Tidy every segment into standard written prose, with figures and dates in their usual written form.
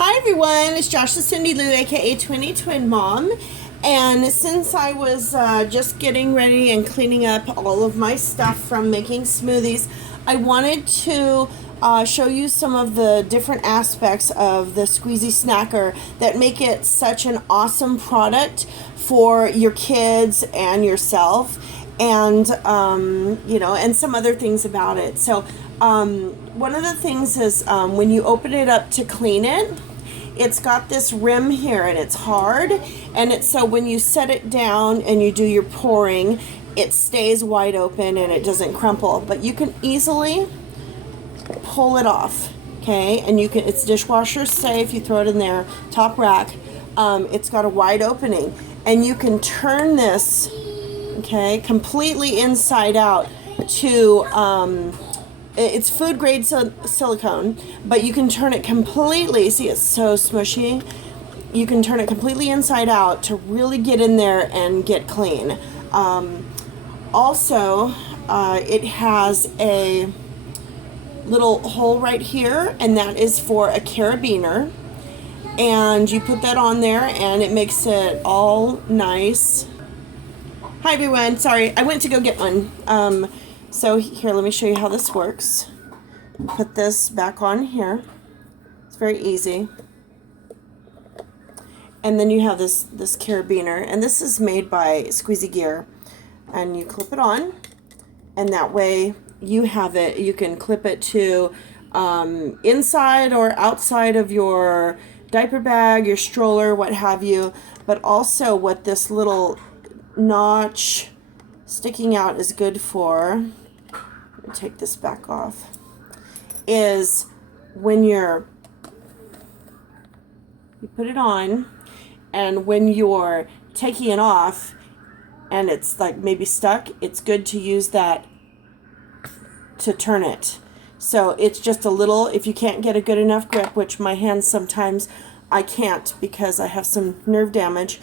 Hi everyone, it's JoshsCindyLou, aka TwinnyTwinMom, and since I was just getting ready and cleaning up all of my stuff from making smoothies, I wanted to show you some of the different aspects of the Squeasy Snacker that make it such an awesome product for your kids and yourself, and and some other things about it. So one of the things is when you open it up to clean it, it's got this rim here and it's hard, and it's so when you set it down and you do your pouring, it stays wide open and it doesn't crumple, but you can easily pull it off. Okay, and you can, it's dishwasher safe, you throw it in there, top rack. It's got a wide opening and you can turn this, okay, completely inside out to it's food grade silicone, but you can turn it completely, see it's so smushy, you can turn it completely inside out to really get in there and get clean. Also, it has a little hole right here, and that is for a carabiner, and you put that on there and it makes it all nice. Hi everyone, sorry, I went to go get one. So here, let me show you how this works. Put this back on here. It's very easy. And then you have this carabiner, and this is made by Squeezy Gear. And you clip it on, and that way you have it. You can clip it to inside or outside of your diaper bag, your stroller, what have you. But also, what this little notch sticking out is good for, let me take this back off, is when you put it on, and when you're taking it off and it's like maybe stuck, it's good to use that to turn it. So it's just a little, if you can't get a good enough grip, which my hands sometimes I can't because I have some nerve damage,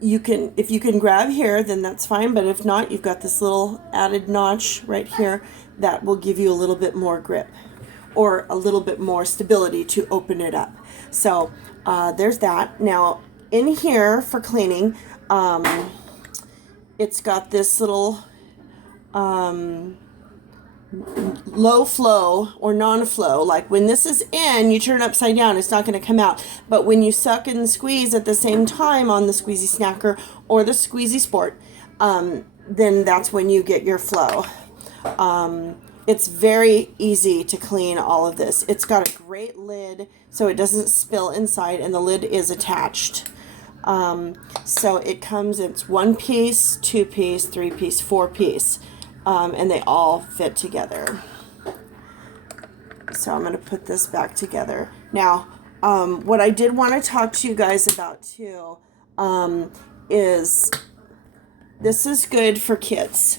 you can, if you can grab here, then that's fine, but if not, you've got this little added notch right here that will give you a little bit more grip or a little bit more stability to open it up. So there's that. Now in here for cleaning, it's got this little low flow or non-flow. Like when this is in, you turn it upside down, it's not going to come out. But when you suck and squeeze at the same time on the Squeasy Snacker or the Squeasy Sport, then that's when you get your flow. It's very easy to clean all of this. It's got a great lid so it doesn't spill inside, and the lid is attached. So it comes, it's 1 piece, 2 piece, 3 piece, 4 piece. And they all fit together. So I'm going to put this back together. Now, what I did want to talk to you guys about too, is this is good for kids.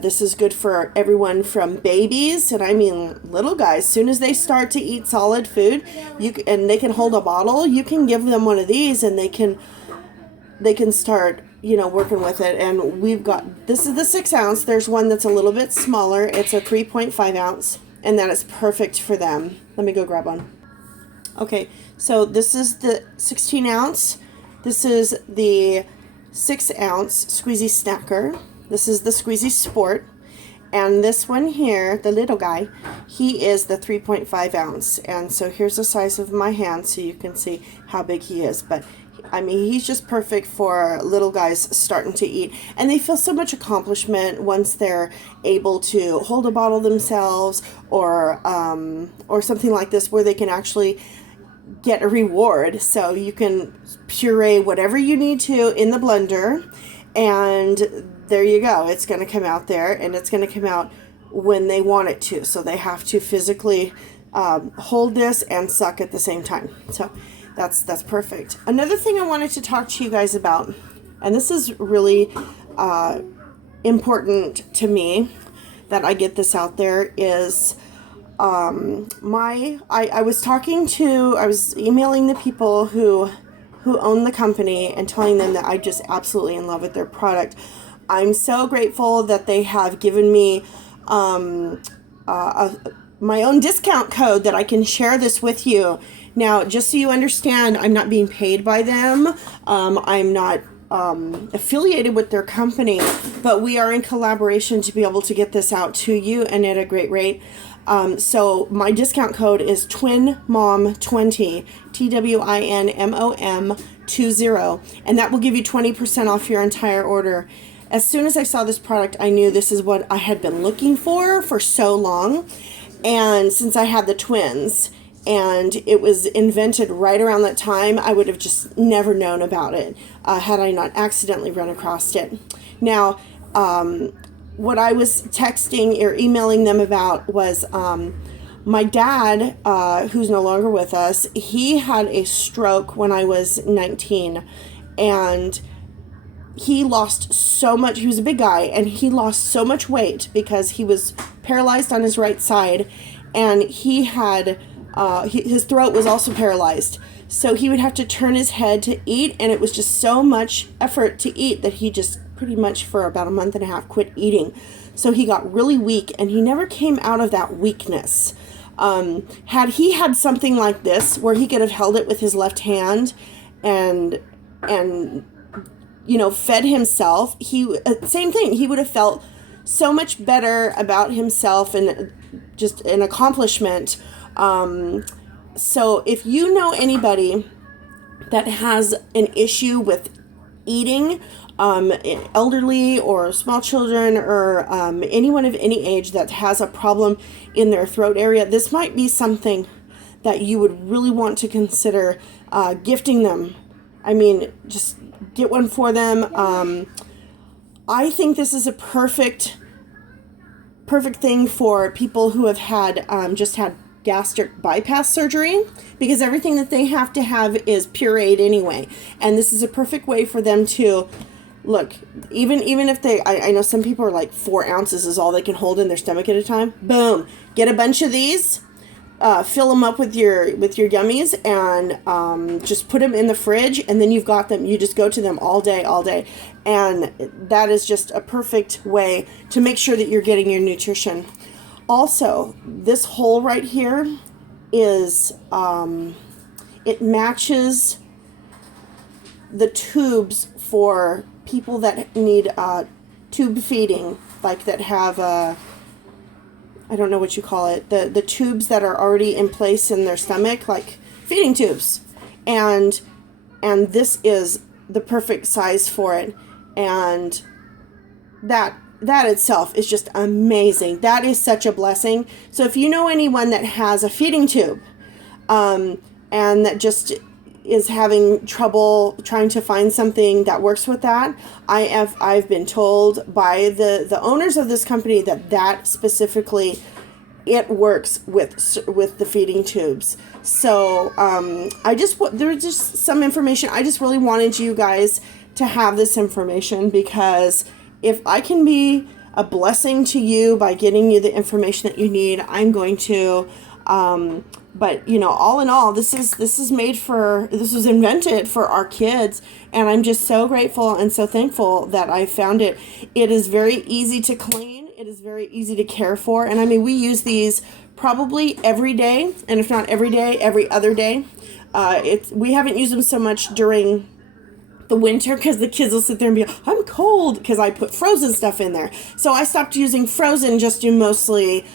This is good for everyone from babies, and I mean little guys. As soon as they start to eat solid food, and they can hold a bottle, you can give them one of these, and they can start, working with it. And we've got, this is the 6 ounce. There's one that's a little bit smaller. It's a 3.5 ounce, and that is perfect for them. Let me go grab one. Okay, so this is the 16 ounce. This is the 6 ounce Squeasy Snacker. This is the Squeasy Sport. And this one here, the little guy, he is the 3.5 ounce. And so here's the size of my hand so you can see how big he is. But I mean, he's just perfect for little guys starting to eat. And they feel so much accomplishment once they're able to hold a bottle themselves, or something like this where they can actually get a reward. So you can puree whatever you need to in the blender, and there you go. It's going to come out there, and it's going to come out when they want it to. So they have to physically hold this and suck at the same time. So that's perfect. Another thing I wanted to talk to you guys about, and this is really important to me that I get this out there, is I was emailing the people who own the company and telling them that I'm just absolutely in love with their product. I'm so grateful that they have given me my my own discount code that I can share this with you. Now, just so you understand, I'm not being paid by them. I'm not affiliated with their company, but we are in collaboration to be able to get this out to you and at a great rate. So my discount code is TWINMOM20, TWINMOM20, and that will give you 20% off your entire order. As soon as I saw this product, I knew this is what I had been looking for so long. And since I had the twins, and it was invented right around that time, I would have just never known about it had I not accidentally run across it. Now, what I was texting or emailing them about was my dad, who's no longer with us, he had a stroke when I was 19, and he lost so much. He was a big guy, and he lost so much weight because he was paralyzed on his right side, and he had his throat was also paralyzed. So he would have to turn his head to eat, and it was just so much effort to eat that he just pretty much for about a month and a half quit eating. So he got really weak, and he never came out of that weakness. Had he had something like this where he could have held it with his left hand and fed himself, same thing, he would have felt so much better about himself and just an accomplishment. So if you know anybody that has an issue with eating, elderly or small children or anyone of any age that has a problem in their throat area, this might be something that you would really want to consider gifting them. I mean, just get one for them. I think this is a perfect thing for people who have had just had gastric bypass surgery, because everything that they have to have is pureed anyway, and this is a perfect way for them to look. Even if they, I know some people are like 4 ounces is all they can hold in their stomach at a time. Boom, get a bunch of these, fill them up with your yummies, and just put them in the fridge, and then you've got them. You just go to them all day, and that is just a perfect way to make sure that you're getting your nutrition. Also, this hole right here is it matches the tubes for people that need tube feeding, like that have I don't know what you call it, the tubes that are already in place in their stomach, like feeding tubes, and this is the perfect size for it, and that itself is just amazing. That is such a blessing. So if you know anyone that has a feeding tube and that just is having trouble trying to find something that works with that, I've been told by the owners of this company that specifically it works with the feeding tubes. So there was just some information. I just really wanted you guys to have this information, because if I can be a blessing to you by getting you the information that you need, I'm going to. But all in all, this was invented for our kids, and I'm just so grateful and so thankful that I found it. It is very easy to clean. It is very easy to care for, and I mean, we use these probably every day, and if not every day, every other day. We haven't used them so much during the winter, because the kids will sit there and be, I'm cold, because I put frozen stuff in there. So I stopped using frozen, just do mostly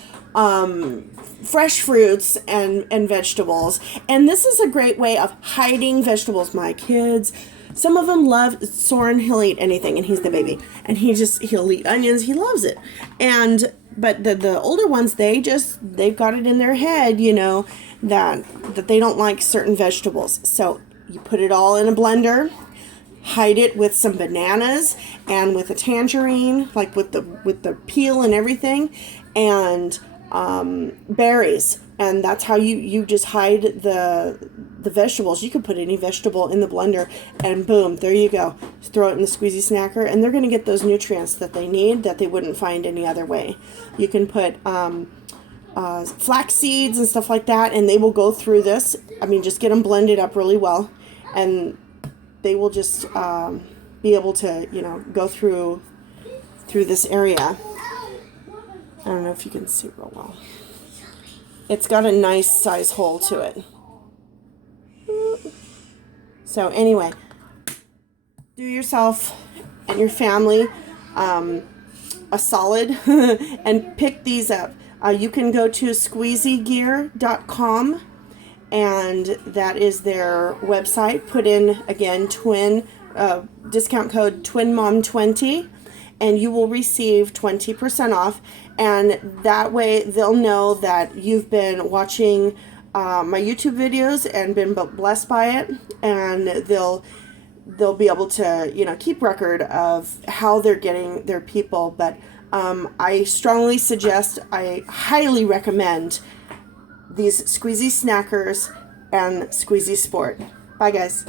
fresh fruits and vegetables. And this is a great way of hiding vegetables. My kids, some of them love Soren. He'll eat anything, and he's the baby, and he'll eat onions. He loves it. But the older ones, they've got it in their head, that they don't like certain vegetables. So you put it all in a blender, hide it with some bananas and with a tangerine, like with the peel and everything, and berries, and that's how you just hide the vegetables. You can put any vegetable in the blender, and boom, there you go. Just throw it in the Squeasy Snacker, and they're going to get those nutrients that they need that they wouldn't find any other way. You can put flax seeds and stuff like that, and they will go through this. I mean, just get them blended up really well, and they will just be able to, go through this area. I don't know if you can see real well. it's got a nice size hole to it. So anyway, do yourself and your family a solid and pick these up. You can go to squeezygear.com, and that is their website. Put in, again, discount code TWINMOM20, and you will receive 20% off. And that way they'll know that you've been watching my YouTube videos and been blessed by it, and they'll be able to, you know, keep record of how they're getting their people. But I strongly suggest, I highly recommend these Squeasy Snackers and Squeasy Sport. Bye, guys.